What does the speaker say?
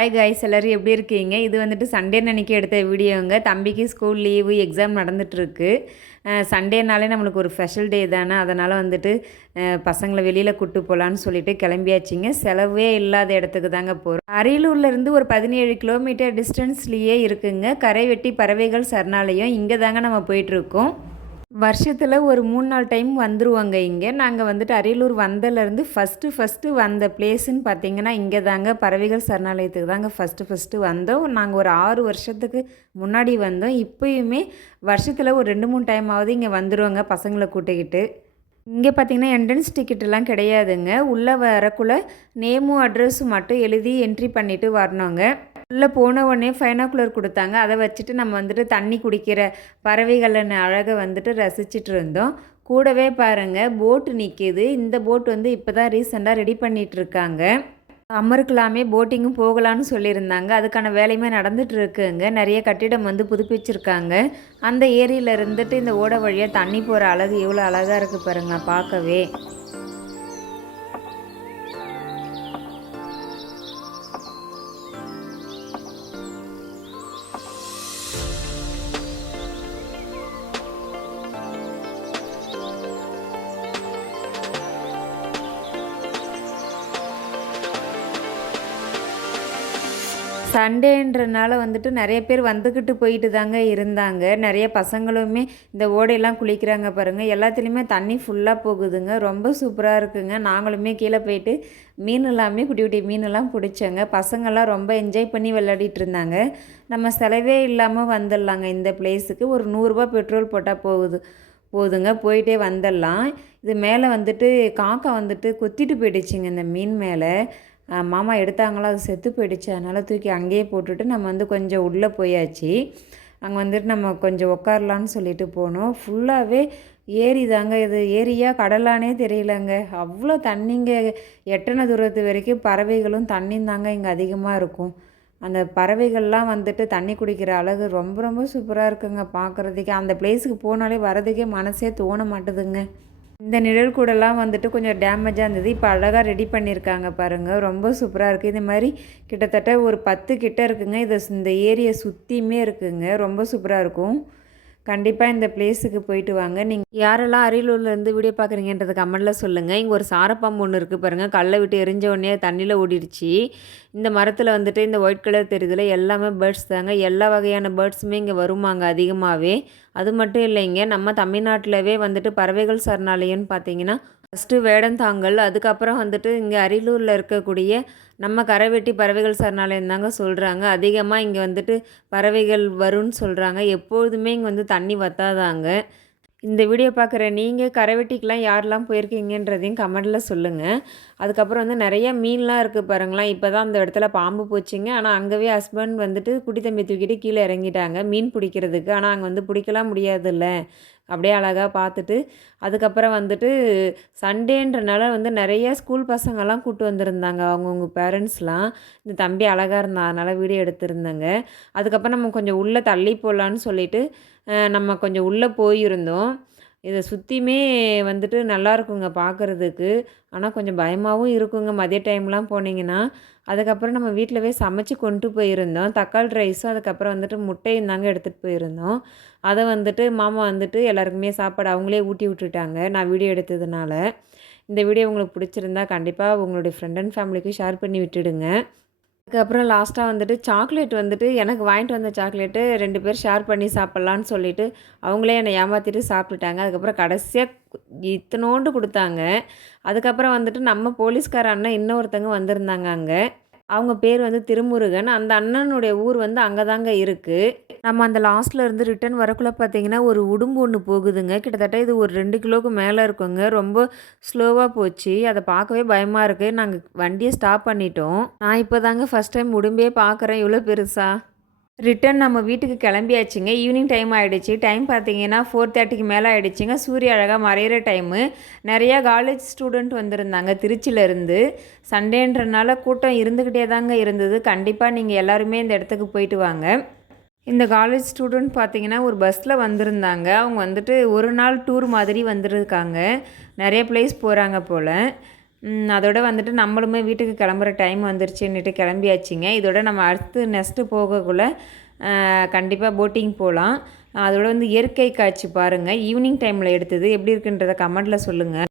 Hi guys எல்லோரும் எப்படி இருக்கீங்க? இது வந்துட்டு சண்டே அன்னைக்கு எடுத்த வீடியோங்க தம்பிக்கு ஸ்கூல் லீவு எக்ஸாம் நடந்துகிட்ருக்கு சண்டேனாலே நம்மளுக்கு ஒரு ஸ்பெஷல் டே தானே. அதனால் வந்துட்டு பசங்களை வெளியில் கூப்பிட்டு போகலான்னு சொல்லிட்டு கிளம்பியாச்சிங்க. செலவே இல்லாத இடத்துக்கு தாங்க போகிறோம் அரியலூர்லேருந்து ஒரு பதினேழு கிலோமீட்டர் டிஸ்டன்ஸ்லேயே இருக்குங்க. கரைவெட்டி பறவைகள் சரணாலயம். இங்கே தாங்க நம்ம போயிட்டுருக்கோம் வருஷத்தில் ஒரு மூணு நாலு டைம் வந்துருவாங்க இங்கே. நாங்கள் வந்துட்டு அரியலூர் வந்ததுலேருந்து ஃபஸ்ட்டு ஃபஸ்ட்டு வந்த பிளேஸுன்னு பார்த்தீங்கன்னா இங்கே தாங்க பறவைகள் சரணாலயத்துக்கு தாங்க ஃபஸ்ட்டு ஃபஸ்ட்டு வந்தோம். நாங்கள் ஒரு ஆறு வருஷத்துக்கு முன்னாடி வந்தோம். இப்போயுமே வருஷத்தில் ஒரு ரெண்டு மூணு டைமாவது இங்கே வந்துருவாங்க பசங்களை கூட்டிக்கிட்டு. இங்கே பார்த்தீங்கன்னா என்ட்ரன்ஸ் டிக்கெட்டெல்லாம் கிடையாதுங்க. உள்ளே வரக்குள்ளே நேமும் அட்ரஸும் மட்டும் எழுதி என்ட்ரி பண்ணிவிட்டு வரணுங்க. உள்ளே போன உடனே ஃபைனாக்குலர் கொடுத்தாங்க. அதை வச்சுட்டு நம்ம வந்துட்டு தண்ணி குடிக்கிற பறவைகளின் அழகை வந்துட்டு ரசிச்சிட்டு இருந்தோம். கூடவே பாருங்கள் போட்டு நிற்கிது இந்த போட் வந்து இப்போ தான் ரீசெண்டாக ரெடி பண்ணிகிட்ருக்காங்க இருக்காங்க. அமருக்கலாமே போட்டிங்கும் போகலான்னு சொல்லியிருந்தாங்க. அதுக்கான வேலையுமே நடந்துட்டு இருக்குங்க. நிறைய கட்டிடம் வந்து புதுப்பிச்சிருக்காங்க. அந்த ஏரியில் இருந்துட்டு இந்த ஓட வழியாக தண்ணி போகிற அழகு எவ்வளோ அழகாக இருக்குது பாருங்க பார்க்கவே. சண்டேன்றனால வந்துட்டு நிறைய பேர் வந்துக்கிட்டு போயிட்டு தாங்க இருந்தாங்க. நிறைய பசங்களுமே இந்த ஓடையெல்லாம் குளிக்கிறாங்க பாருங்கள் எல்லாத்துலேயுமே தண்ணி ஃபுல்லாக போகுதுங்க. ரொம்ப சூப்பராக இருக்குங்க. நாங்களுமே கீழே போயிட்டு மீன் எல்லாமே குட்டி குட்டி மீனெல்லாம் பிடிச்சோங்க. பசங்கள்லாம் ரொம்ப என்ஜாய் பண்ணி விளையாடிட்டு இருந்தாங்க நம்ம செலவே இல்லாமல் வந்துடலாங்க இந்த பிளேஸுக்கு ஒரு நூறுரூபா பெட்ரோல் போட்டால் போகுது போதுங்க. போயிட்டே வந்துடலாம். இது மேலே வந்துட்டு காக்கா வந்துட்டு கொத்திட்டு போயிடுச்சுங்க இந்த மீன் மேலே. மாமா எடுத்தாங்களோ அது செத்து போயிடுச்சு அதனால் தூக்கி அங்கேயே போட்டுட்டு நம்ம வந்து கொஞ்சம் உள்ளே போயாச்சு. அங்கே வந்துட்டு நம்ம கொஞ்சம் உட்காரலான்னு சொல்லிட்டு போனோம். ஃபுல்லாகவே ஏரி தாங்க இது ஏரியா கடலானே தெரியலங்க. அவ்வளோ தண்ணிங்க எட்டனை தூரத்து வரைக்கும் பறவைகளும் தண்ணியும் தாங்க இங்கே அதிகமாக இருக்கும். அந்த பறவைகள்லாம் வந்துட்டு தண்ணி குடிக்கிற அழகு ரொம்ப ரொம்ப சூப்பராக இருக்குங்க பார்க்குறதுக்கே அந்த பிளேஸுக்கு போனாலே வரதுக்கே மனசே தோண மாட்டுதுங்க. இந்த நிழல் கூடலாம் வந்துட்டு கொஞ்சம் டேமேஜாக இருந்தது. இப்போ அழகாக ரெடி பண்ணியிருக்காங்க பாருங்கள் ரொம்ப சூப்பராக இருக்குது இது மாதிரி கிட்டத்தட்ட ஒரு பத்து கிட்ட இருக்குங்க. இதை இந்த ஏரியை சுற்றியுமே இருக்குங்க. ரொம்ப சூப்பராக இருக்கும். கண்டிப்பாக இந்த பிளேஸுக்கு போயிட்டு வாங்க. நீங்கள் யாரெல்லாம் அரியலூர்லேருந்து வீடியோ பார்க்குறீங்கன்றது கமெண்டில் சொல்லுங்கள் இங்கே ஒரு சாரப்பாம்பு ஒன்று இருக்குது பாருங்கள் கல்லை விட்டு எரிஞ்ச உடனே தண்ணியில் ஓடிடுச்சு. இந்த மரத்தில் வந்துட்டு இந்த ஒயிட் கலர் தெரியுதுல எல்லாமே பேர்ட்ஸ் தாங்க. எல்லா வகையான பேர்ட்ஸுமே இங்கே வருமாங்க அதிகமாகவே அது மட்டும் இல்லைங்க நம்ம தமிழ்நாட்டிலவே வந்துட்டு பறவைகள் சரணாலயம்னு பார்த்தீங்கன்னா ஃபஸ்ட்டு வேடந்தாங்கல் அதுக்கப்புறம் வந்துட்டு இங்கே அரியலூரில் இருக்கக்கூடிய நம்ம கரைவெட்டி பறவைகள் சரணாலயம் தாங்க சொல்கிறாங்க அதிகமாக இங்கே வந்துட்டு பறவைகள் வரும்னு சொல்கிறாங்க எப்பொழுதுமே இங்கே வந்து தண்ணி வத்தாதாங்க. இந்த வீடியோ பார்க்குற நீங்கள் கரைவெட்டிக்கெலாம் யாரெல்லாம் போயிருக்கீங்கன்றதையும் கமெண்டில் சொல்லுங்கள் அதுக்கப்புறம் வந்து நிறைய மீன்லாம் இருக்குது பாருங்களேன். இப்போ தான் அந்த இடத்துல பாம்பு போச்சுங்க. ஆனால் அங்கேவே ஹஸ்பண்ட் வந்துட்டு குட்டி தம்பி தூக்கிட்டு கீழே இறங்கிட்டாங்க. மீன் பிடிக்கிறதுக்கு. ஆனால் அங்கே வந்து பிடிக்கலாம் முடியாதுல்ல. அப்படியே அழகாக பார்த்துட்டு அதுக்கப்புறம் வந்துட்டு சண்டேன்றனால வந்து நிறைய ஸ்கூல் பசங்கள்லாம் கூட்டு வந்திருந்தாங்க. அவங்கவுங்க பேரண்ட்ஸ்லாம். இந்த தம்பி அழகாக இருந்தான். அதனால் வீடியோ எடுத்திருந்தாங்க. அதுக்கப்புறம் நம்ம கொஞ்சம் உள்ளே தள்ளி போகலான்னு சொல்லிட்டு நம்ம கொஞ்சம் உள்ளே போயிருந்தோம். இதை சுற்றியுமே வந்துட்டு நல்லா இருக்குங்க பார்க்குறதுக்கு ஆனால் கொஞ்சம் பயமாகவும் இருக்குங்க. மதிய டைம்லாம் போனீங்கன்னா அதுக்கப்புறம் நம்ம வீட்டிலவே சமைச்சு கொண்டு போயிருந்தோம். தக்காளி ரைஸும் அதுக்கப்புறம் வந்துட்டு முட்டையும் தாங்க எடுத்துகிட்டு போயிருந்தோம். அதை வந்துட்டு மாமா வந்துட்டு எல்லாருக்குமே சாப்பாடு அவங்களே ஊட்டி விட்டுட்டாங்க நான் வீடியோ எடுத்ததுனால. இந்த வீடியோ உங்களுக்கு பிடிச்சிருந்தா கண்டிப்பாக உங்களுடைய ஃப்ரெண்ட் அண்ட் ஃபேமிலிக்கு ஷேர் பண்ணி விட்டுடுங்க. அதுக்கப்புறம் லாஸ்ட்டாக வந்துட்டு சாக்லேட் வந்துட்டு எனக்கு வாங்கிட்டு வந்த சாக்லேட்டு ரெண்டு பேர் ஷேர் பண்ணி சாப்பிட்லான்னு சொல்லிட்டு அவங்களே என்னை ஏமாற்றிட்டு சாப்பிட்டுட்டாங்க. அதுக்கப்புறம் கடைசியாக இத்தனோண்டு கொடுத்தாங்க. அதுக்கப்புறம் வந்துட்டு நம்ம போலீஸ்கார அண்ணன் இன்னொருத்தங்க வந்திருந்தாங்க அங்கே. அவங்க பேர் வந்து திருமுருகன். அந்த அண்ணனுடைய ஊர் வந்து அங்கே தாங்க இருக்குது நம்ம அந்த லாஸ்ட்டில் இருந்து ரிட்டர்ன் வரக்குள்ளே பார்த்தீங்கன்னா ஒரு உடும்பு ஒன்று போகுதுங்க. கிட்டத்தட்ட இது ஒரு ரெண்டு கிலோவுக்கு மேலே இருக்குங்க. ரொம்ப ஸ்லோவாக போச்சு. அதை பார்க்கவே பயமாக இருக்குது நாங்கள் வண்டியை ஸ்டாப் பண்ணிட்டோம். நான் இப்போ தாங்க ஃபஸ்ட் டைம் உடும்பே பார்க்குறேன் இவ்வளோ பெருசாக ரிட்டர்ன் நம்ம வீட்டுக்கு கிளம்பியாச்சுங்க. ஈவினிங் டைம் ஆகிடுச்சு டைம் பார்த்தீங்கன்னா ஃபோர் தேர்ட்டிக்கு மேலே ஆகிடுச்சிங்க சூரிய அழகாக மறையிற டைமு நிறையா காலேஜ் ஸ்டூடெண்ட் வந்திருந்தாங்க திருச்சியிலேருந்து சண்டேன்றனால கூட்டம் இருந்துக்கிட்டே தாங்க இருந்தது. கண்டிப்பாக நீங்கள் எல்லாருமே இந்த இடத்துக்கு போயிட்டு வாங்க. இந்த காலேஜ் ஸ்டூடெண்ட் பார்த்தீங்கன்னா ஒரு பஸ்ஸில் வந்திருந்தாங்க. அவங்க வந்துட்டு ஒரு நாள் டூர் மாதிரி வந்திருக்காங்க. நிறைய பிளேஸ் போகிறாங்க போல். அதோட வந்துட்டு நம்மளுமே வீட்டுக்கு கிளம்புற டைம் வந்துருச்சுன்னுட்டு கிளம்பியாச்சுங்க. இதோட நம்ம அடுத்து நெக்ஸ்ட்டு போகக்குள்ளே கண்டிப்பாக போட்டிங் போகலாம் அதோட வந்து இயற்கை காட்சி பாருங்கள் ஈவினிங் டைமில் எடுத்தது. எப்படி இருக்குன்றதை கமெண்ட்டில் சொல்லுங்கள்